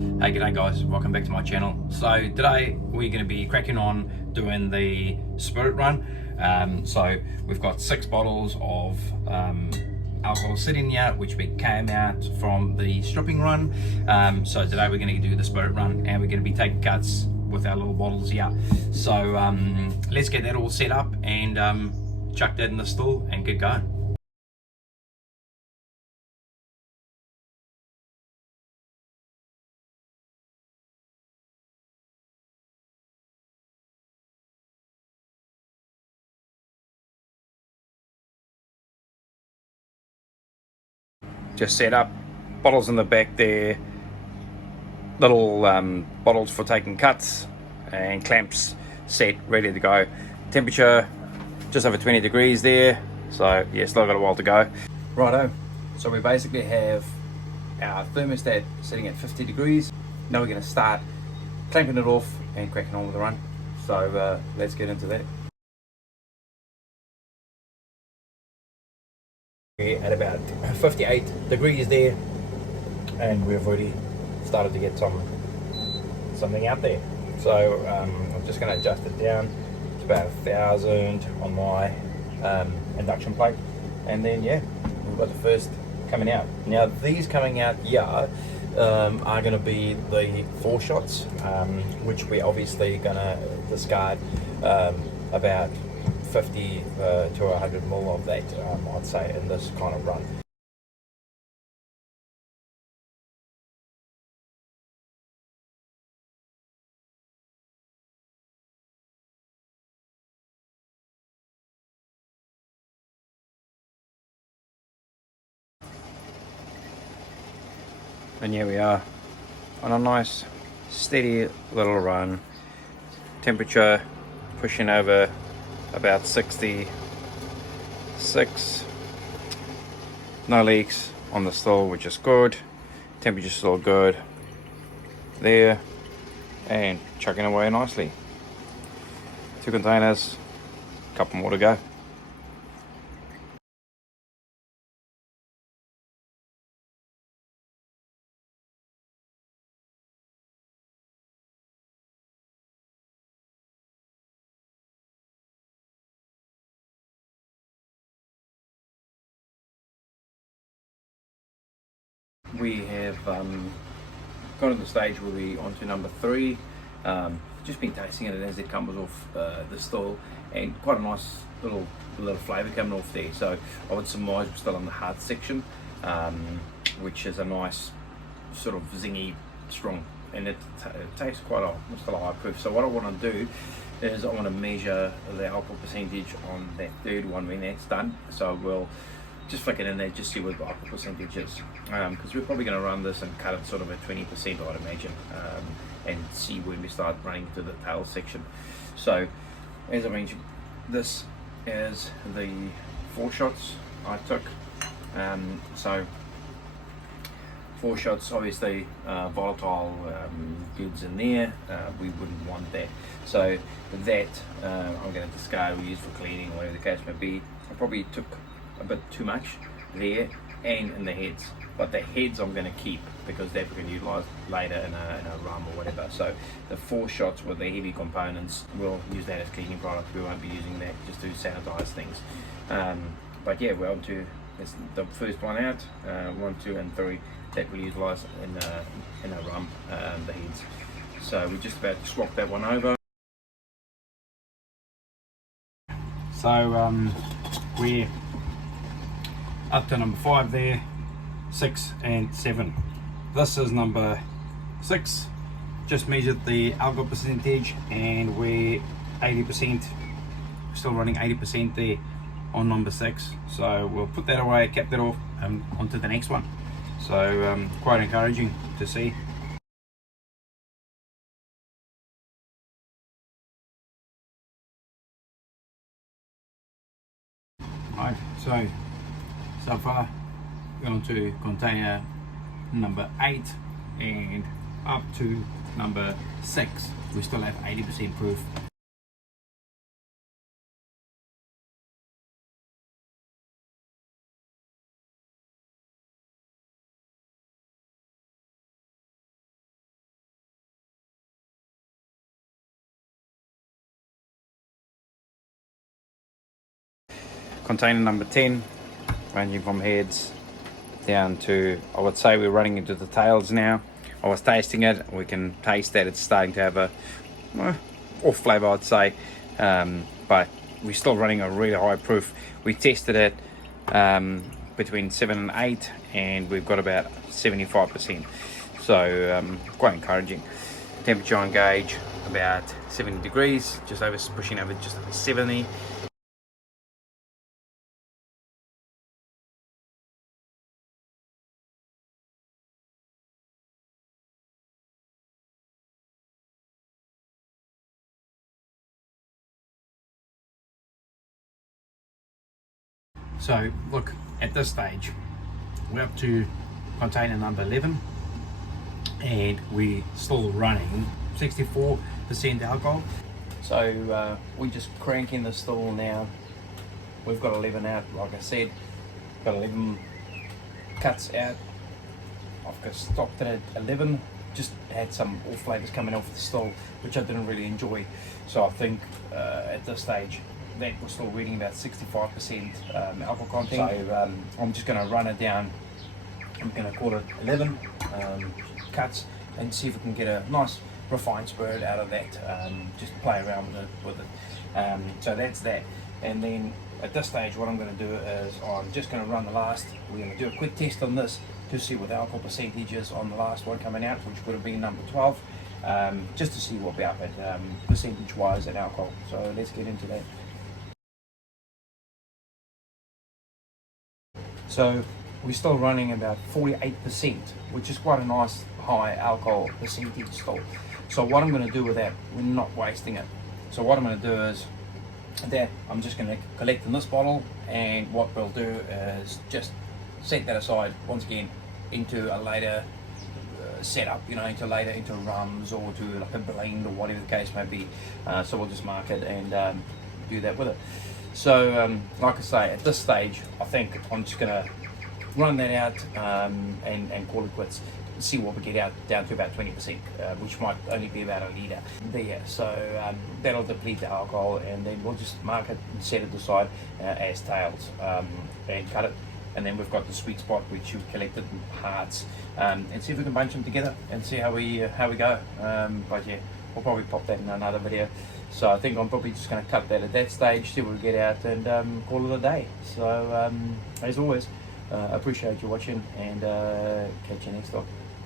Hey, g'day guys, welcome back to my channel. So today we're going to be cracking on doing the spirit run. So we've got 6 bottles of alcohol sitting here, which we came out from the stripping run. So today we're going to do the spirit run and we're going to be taking cuts with our little bottles here. So let's get that all set up and chuck that in the still and get going. Just set up bottles in the back there, little bottles for taking cuts, and clamps set, ready to go. Temperature just over 20 degrees there, so yeah, still got a while to go. Righto, so we basically have our thermostat sitting at 50 degrees. Now we're going to start clamping it off and cracking on with the run. So let's get into that. We're at about 58 degrees there, and we've already started to get something out there. So I'm just going to adjust it down to about 1,000 on my induction plate, and then yeah, we've got the first coming out. Now these coming out here are going to be the 4 shots, which we're obviously going to discard about 50 to 100 ml of that, I'd say, in this kind of run. And here we are on a nice steady little run. Temperature pushing over about 66. No leaks on the still, which is good. Temperature's still good there, and chugging away nicely. 2 containers, a couple more to go. We have got to the stage where we're on to number 3. Just been tasting it as it comes off the still, and quite a nice little flavour coming off there. So I would surmise we're still on the hard section, which is a nice sort of zingy, strong, and it tastes quite still a high proof. So what I want to do is I want to measure the alcohol percentage on that third one when that's done. So we'll just flick it in there, just see what the alcohol percentage is, because we're probably going to run this and cut it sort of at 20%, I'd imagine, and see when we start running to the tail section. So as I mentioned, this is the 4 shots I took. So 4 shots, obviously volatile goods in there, we wouldn't want that. So that I'm going to discard or use for cleaning, whatever the case may be. I probably took a bit too much there and in the heads, but the heads I'm going to keep because that we can utilise later in a rum or whatever. So the 4 shots with the heavy components, we'll use that as cleaning product. We won't be using that just to sanitise things. But yeah, we're on to the first one out. 1, 2 and 3 that we'll utilise in a rum, the heads. So we're just about to swap that one over. So we're up to number 5 there, 6 and 7. This is number 6. Just measured the alcohol percentage and we're 80%, still running 80% there on number 6. So we'll put that away, cap that off, and onto the next one. So quite encouraging to see. Right, so far gone to container number 8 and up to number 6. We still have 80% proof. container number 10, ranging from heads down to, I would say we're running into the tails now. I was tasting it, we can taste that it's starting to have a off flavour, I'd say, but we're still running a really high proof. We tested it between 7 and 8, and we've got about 75%, so quite encouraging. Temperature on gauge about 70 degrees, just over, pushing over just over 70. So look, at this stage we're up to container number 11, and we're still running 64% alcohol. So we're just cranking the still now. We've got 11 out, like I said, got 11 cuts out. I've got stopped it at 11. Just had some off flavours coming off the still, which I didn't really enjoy. So I think at this stage that we're still reading about 65% alcohol content. So I'm just going to run it down. I'm going to call it 11 cuts and see if we can get a nice refined spirit out of that. Just play around with it. So that's that. And then at this stage what I'm going to do is I'm just going to run the last. We're going to do a quick test on this to see what the alcohol percentage is on the last one coming out, which would have been number 12, just to see what we're up at percentage wise in alcohol. So let's get into that. So we're still running about 48%, which is quite a nice high alcohol percentage still. So what I'm going to do with that, we're not wasting it. So what I'm going to do is that I'm just going to collect in this bottle, and what we'll do is just set that aside once again into a later setup, into rums or to like a blend or whatever the case may be. So we'll just mark it and do that with it. So like I say, at this stage I think I'm just going to run that out and call it quits. See what we get out down to about 20%, which might only be about a litre there. So that'll deplete the alcohol, and then we'll just mark it and set it aside as tails and cut it. And then we've got the sweet spot, which you've collected in hearts, and see if we can bunch them together and see how we go. But yeah, we'll probably pop that in another video. So I think I'm probably just going to cut that at that stage, see what we get out, and call it a day. So as always, appreciate you watching, and catch you next time.